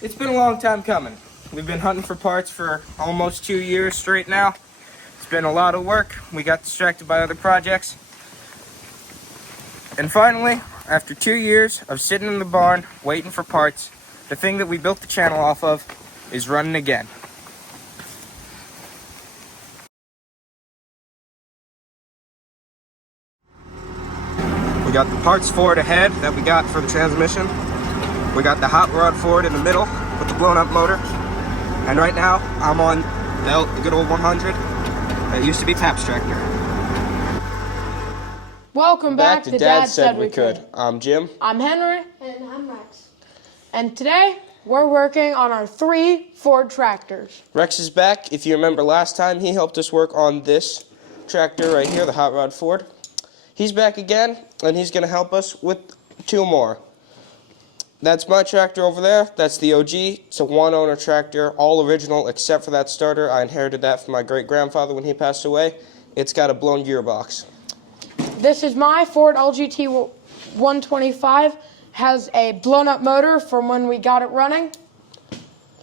It's been a long time coming. We've been hunting for parts for almost 2 years straight now. It's been a lot of work. We got distracted by other projects. And finally, after 2 years of sitting in the barn waiting for parts, the thing that we built the channel off of is running again. We got the parts Ford ahead that we got for the transmission. We got the hot rod Ford in the middle with the blown up motor. And right now, I'm on the good old 100 that used to be Pap's tractor. Welcome back to Dad Said We Could. I'm Jim. I'm Henry. And I'm Rex. And today, we're working on our 3 Ford tractors. Rex is back. If you remember last time, he helped us work on this tractor right here, the hot rod Ford. He's back again, and he's going to help us with 2 more. That's my tractor over there. That's the OG. It's a one-owner tractor, all original except for that starter. I inherited that from my great-grandfather when he passed away. It's got a blown gearbox. This is my Ford LGT 125. Has a blown-up motor from when we got it running.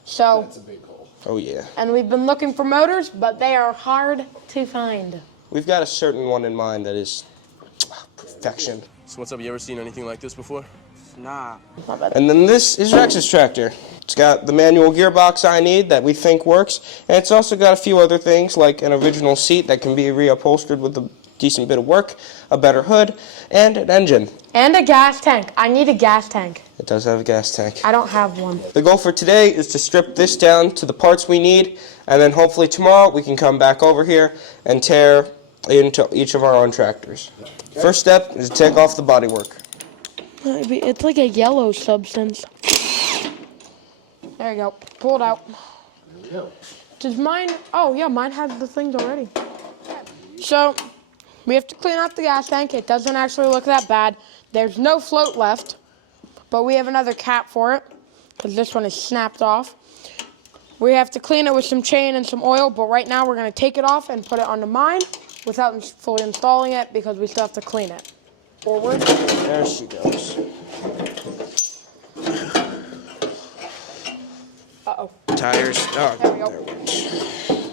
So that's a big hole. Oh, yeah. And we've been looking for motors, but they are hard to find. We've got a certain one in mind that is perfection. So what's up, you ever seen anything like this before? Nah. And then this is Rex's tractor. It's got the manual gearbox I need that we think works, and it's also got a few other things like an original seat that can be reupholstered with a decent bit of work, a better hood, and an engine. And a gas tank. I need a gas tank. It does have a gas tank. I don't have one. The goal for today is to strip this down to the parts we need, and then hopefully tomorrow we can come back over here and tear into each of our own tractors. First step is to take off the bodywork. It's like a yellow substance. There you go. Pull it out. There we go. Does mine... Oh, yeah, mine has the things already. So, we have to clean out the gas tank. It doesn't actually look that bad. There's no float left, but we have another cap for it because this one is snapped off. We have to clean it with some chain and some oil, but right now we're going to take it off and put it onto mine without fully installing it because we still have to clean it. Forward. There she goes. Uh-oh. Tires. Oh, There we go. there it went.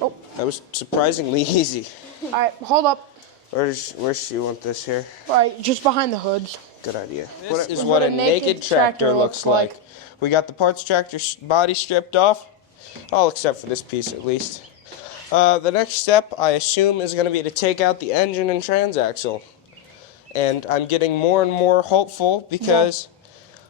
Oh. That was surprisingly easy. All right, hold up. Where's she want this here? All right, just behind the hoods. Good idea. This is what a naked tractor looks like. We got the parts tractor body stripped off, all except for this piece at least. The next step, I assume, is going to be to take out the engine and transaxle. And I'm getting more and more hopeful because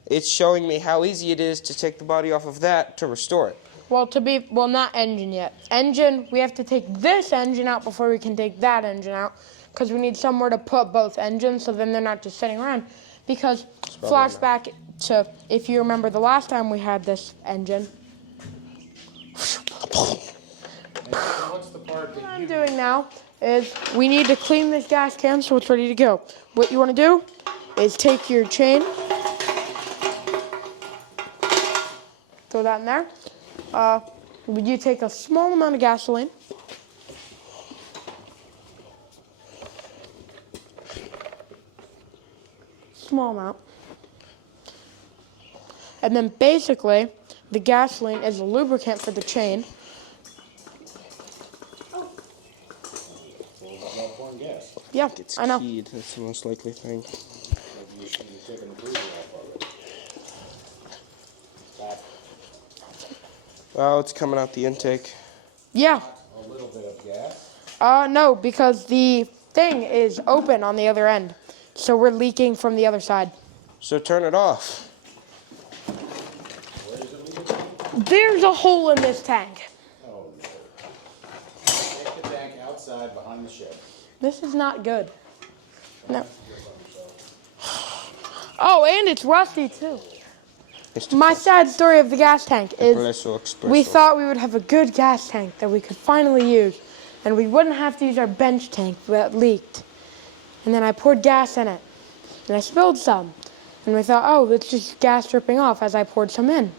it's showing me how easy it is to take the body off of that to restore it. Well, not engine yet. Engine, we have to take this engine out before we can take that engine out because we need somewhere to put both engines so then they're not just sitting around. Because flashback to, if you remember the last time we had this engine. What I'm doing now is we need to clean this gas can so it's ready to go. What you want to do is take your chain, throw that in there. You take a small amount of gasoline. Small amount. And then basically, the gasoline is a lubricant for the chain. Yeah, It's I know. keyed. That's the most likely thing. Oh, it's coming out the intake. Yeah. A little bit of gas. No, because the thing is open on the other end. So we're leaking from the other side. So turn it off. Where is it leaking? There's a hole in this tank. Oh, no. Take the tank outside behind the shed. This is not good. No. Oh, and it's rusty too. My sad story of the gas tank is we thought we would have a good gas tank that we could finally use, and we wouldn't have to use our bench tank that leaked. And then I poured gas in it, and I spilled some. And we thought, oh, it's just gas dripping off as I poured some in.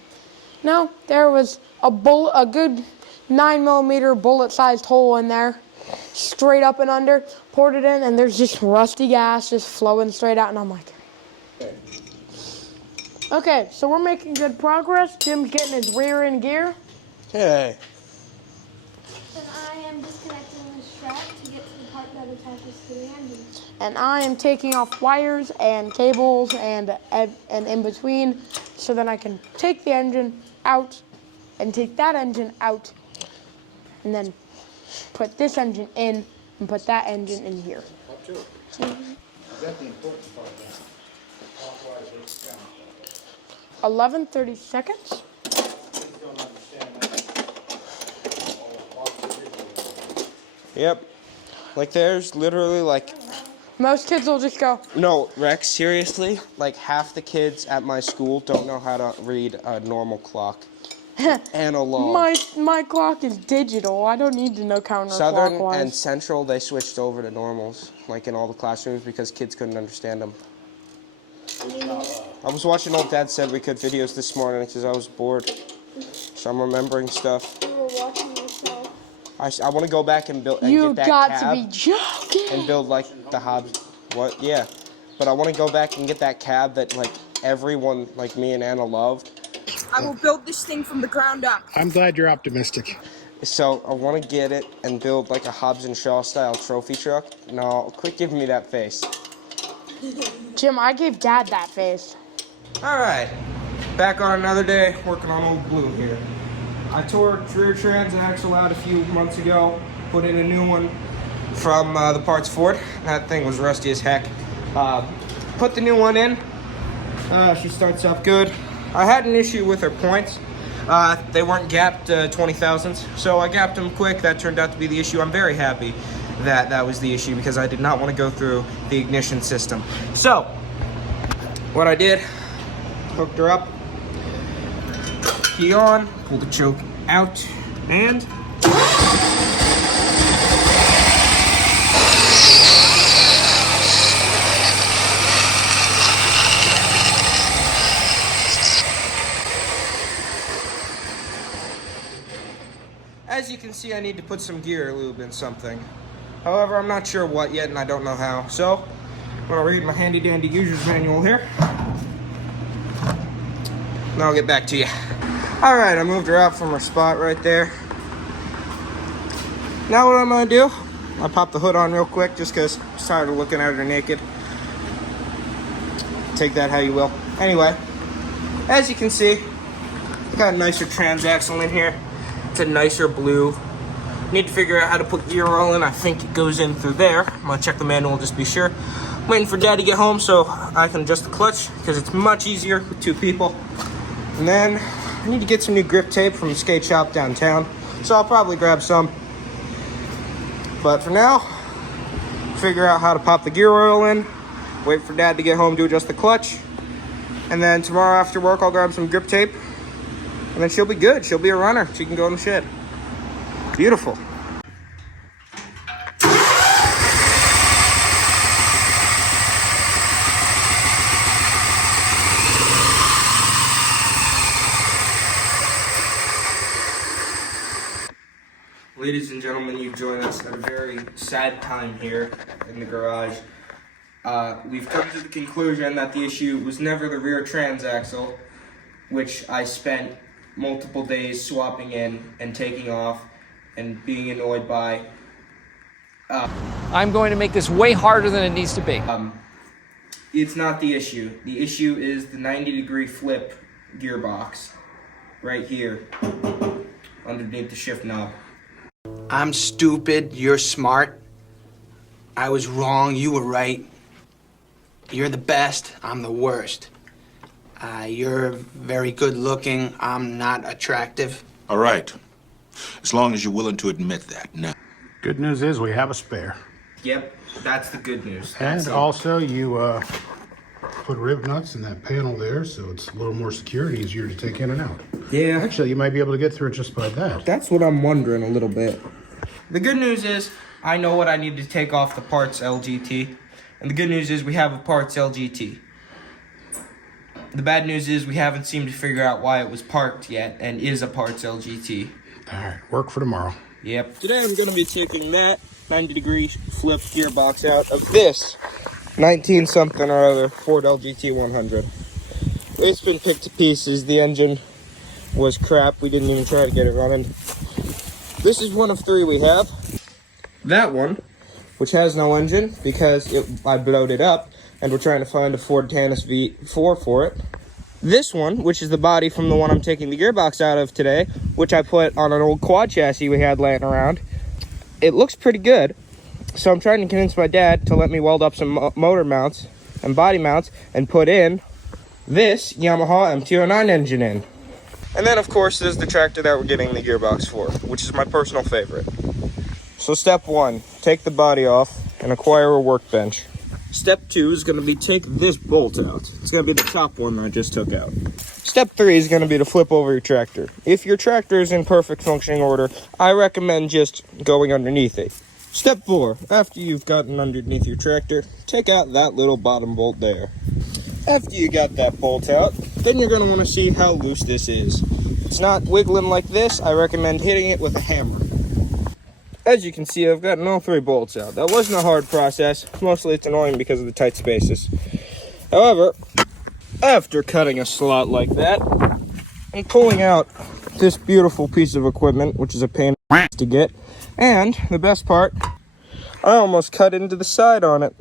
No, there was a good 9mm bullet-sized hole in there, straight up and under. Poured it in, and there's just rusty gas just flowing straight out, and I'm like, Okay, so we're making good progress. Jim's getting his rear end gear. Hey. And I am disconnecting the strap to get to the part that attaches to the engine. And I am taking off wires and cables and in between so that I can take the engine out and take that engine out and then put this engine in and put that engine in here. Up to it. You got the important part down. Clockwise versus counterclockwise. 11:30 seconds. Kids don't understand that. All the clocks are visual. Yep. Like there's literally like, Most kids will just go, no, Rex, seriously, like half the kids at my school don't know how to read a normal clock. Analog. my clock is digital. I don't need to know counterclockwise. Southern and Central, they switched over to normals, like in all the classrooms, because kids couldn't understand them. I was watching Old Dad Said We Could videos this morning because I was bored. So I'm remembering stuff. You were watching yourself. I want to go back and build and You get that got cab to be joking. and build like the Hobbs. What? Yeah. But I want to go back and get that cab that like everyone, like me and Anna, loved. I will build this thing from the ground up. I'm glad you're optimistic. So I want to get it and build like a Hobbs and Shaw style trophy truck. No, quit giving me that face. Jim, I gave Dad that face. All right, back on another day, working on old Blue here. I tore rear transaxle out a few months ago, put in a new one from the parts Ford. That thing was rusty as heck. Put the new one in. She starts up good. I had an issue with her points. They weren't gapped 20 thousandths, so I gapped them quick. That turned out to be the issue. I'm very happy that that was the issue because I did not want to go through the ignition system. So, what I did, hooked her up, key on, pull the choke out, and as you can see, I need to put some gear lube in something. However, I'm not sure what yet, and I don't know how. So, I'm gonna read my handy dandy user's manual here. And I'll get back to you. All right, I moved her out from her spot right there. Now what I'm gonna do, I'll pop the hood on real quick just because I'm tired of looking at her naked. Take that how you will. Anyway, as you can see, I got a nicer transaxle in here. It's a nicer blue. Need to figure out how to put gear oil in. I think it goes in through there. I'm gonna check the manual just to be sure. I'm waiting for Dad to get home so I can adjust the clutch because it's much easier with two people. And then I need to get some new grip tape from the skate shop downtown. So I'll probably grab some. But for now, figure out how to pop the gear oil in. Wait for Dad to get home to adjust the clutch. And then tomorrow after work, I'll grab some grip tape. And then she'll be good. She'll be a runner. She can go in the shed. Beautiful. Ladies and gentlemen, you join us at a very sad time here in the garage. We've come to the conclusion that the issue was never the rear transaxle, which I spent multiple days swapping in and taking off and being annoyed by. I'm going to make this way harder than it needs to be. It's not the issue. The issue is the 90-degree flip gearbox right here underneath the shift knob. I'm stupid, you're smart. I was wrong, you were right. You're the best, I'm the worst. You're very good looking, I'm not attractive. All right. As long as you're willing to admit that. Now. Good news is we have a spare. Yep, that's the good news. And That's it. also you put rib nuts in that panel there so it's a little more secure and easier to take in and out. Yeah. Actually, you might be able to get through it just by that. That's what I'm wondering a little bit. The good news is I know what I need to take off the parts LGT. And the good news is we have a parts LGT. The bad news is we haven't seemed to figure out why it was parked yet and is a parts LGT. All right, work for tomorrow. Yep. Today I'm going to be taking that 90-degree flip gearbox out of this 19-something or other Ford LGT 100. It's been picked to pieces. The engine was crap. We didn't even try to get it running. This is one of 3 we have. That one, which has no engine because I blowed it up, and we're trying to find a Ford Tanis V4 for it. This one, which is the body from the one I'm taking the gearbox out of today, which I put on an old quad chassis we had laying around. It looks pretty good, so I'm trying to convince my dad to let me weld up some motor mounts and body mounts and put in this Yamaha MT-09 engine in. And then, of course, there's the tractor that we're getting the gearbox for, which is my personal favorite. So step 1, take the body off and acquire a workbench. Step 2 is going to be take this bolt out. It's going to be the top one that I just took out. Step 3 is going to be to flip over your tractor. If your tractor is in perfect functioning order, I recommend just going underneath it. Step 4, after you've gotten underneath your tractor, take out that little bottom bolt there. After you got that bolt out, then you're going to want to see how loose this is. If it's not wiggling like this, I recommend hitting it with a hammer. As you can see, I've gotten all 3 bolts out. That wasn't a hard process. Mostly it's annoying because of the tight spaces. However, after cutting a slot like that and pulling out this beautiful piece of equipment, which is a pain to get, and the best part, I almost cut into the side on it.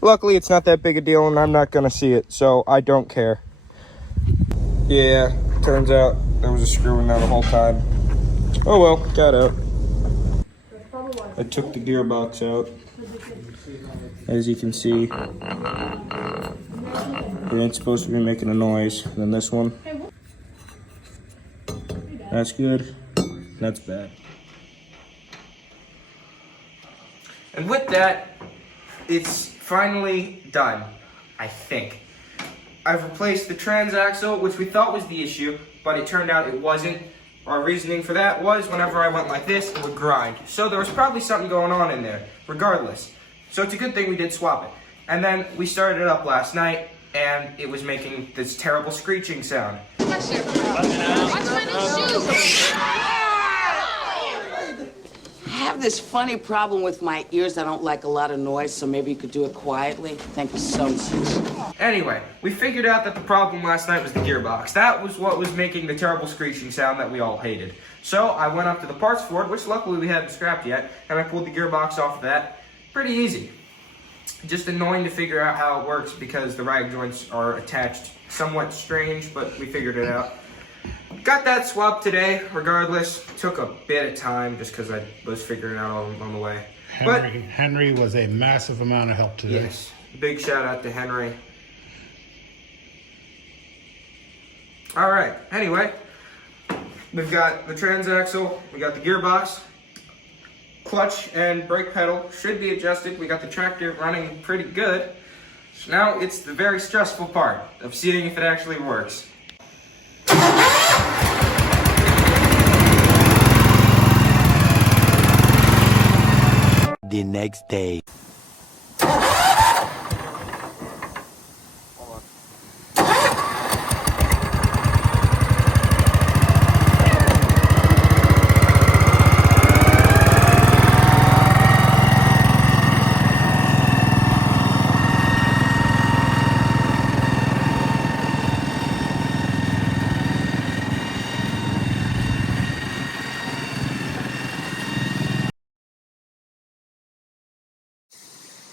Luckily, it's not that big a deal and I'm not going to see it, so I don't care. Yeah, turns out there was a screw in there the whole time. Oh well, got out. I took the gearbox out. As you can see, it ain't supposed to be making a noise. Then this one, that's good, that's bad. And with that, it's finally done, I think. I've replaced the transaxle, which we thought was the issue, but it turned out it wasn't. Our reasoning for that was whenever I went like this, it would grind. So there was probably something going on in there, regardless. So it's a good thing we did swap it. And then we started it up last night, and it was making this terrible screeching sound. Watch my new shoes! I have this funny problem with my ears. I don't like a lot of noise, so maybe you could do it quietly. Thank you so much. Anyway, we figured out that the problem last night was the gearbox. That was what was making the terrible screeching sound that we all hated. So I went up to the parts for it, which luckily we hadn't scrapped yet, and I pulled the gearbox off of that. Pretty easy. Just annoying to figure out how it works because the rag joints are attached somewhat strange, but we figured it out. Got that swapped today, regardless. Took a bit of time just because I was figuring it out on the way. Henry was a massive amount of help today. Yes, big shout out to Henry. All right, anyway, we've got the transaxle, we got the gearbox, clutch and brake pedal should be adjusted. We got the tractor running pretty good. So now it's the very stressful part of seeing if it actually works. The next day.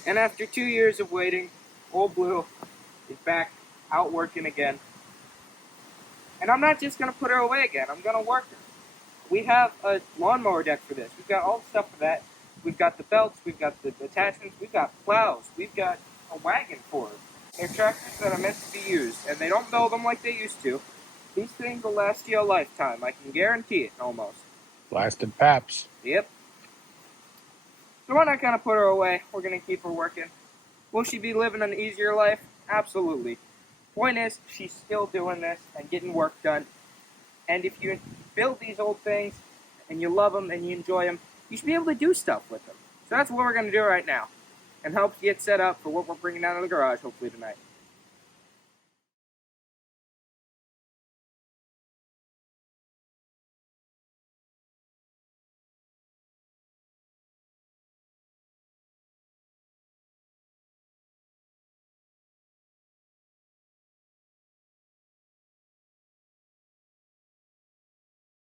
And after 2 years of waiting, Old Blue is back out working again. And I'm not just going to put her away again, I'm going to work her. We have a lawnmower deck for this. We've got all the stuff for that. We've got the belts, we've got the attachments, we've got plows, we've got a wagon for her. They're tractors that are meant to be used, and they don't build them like they used to. These things will last you a lifetime, I can guarantee it, almost. Blasted Paps. Yep. So we're not going to put her away. We're going to keep her working. Will she be living an easier life? Absolutely. Point is, she's still doing this and getting work done. And if you build these old things and you love them and you enjoy them, you should be able to do stuff with them. So that's what we're going to do right now and help get set up for what we're bringing out of the garage hopefully tonight.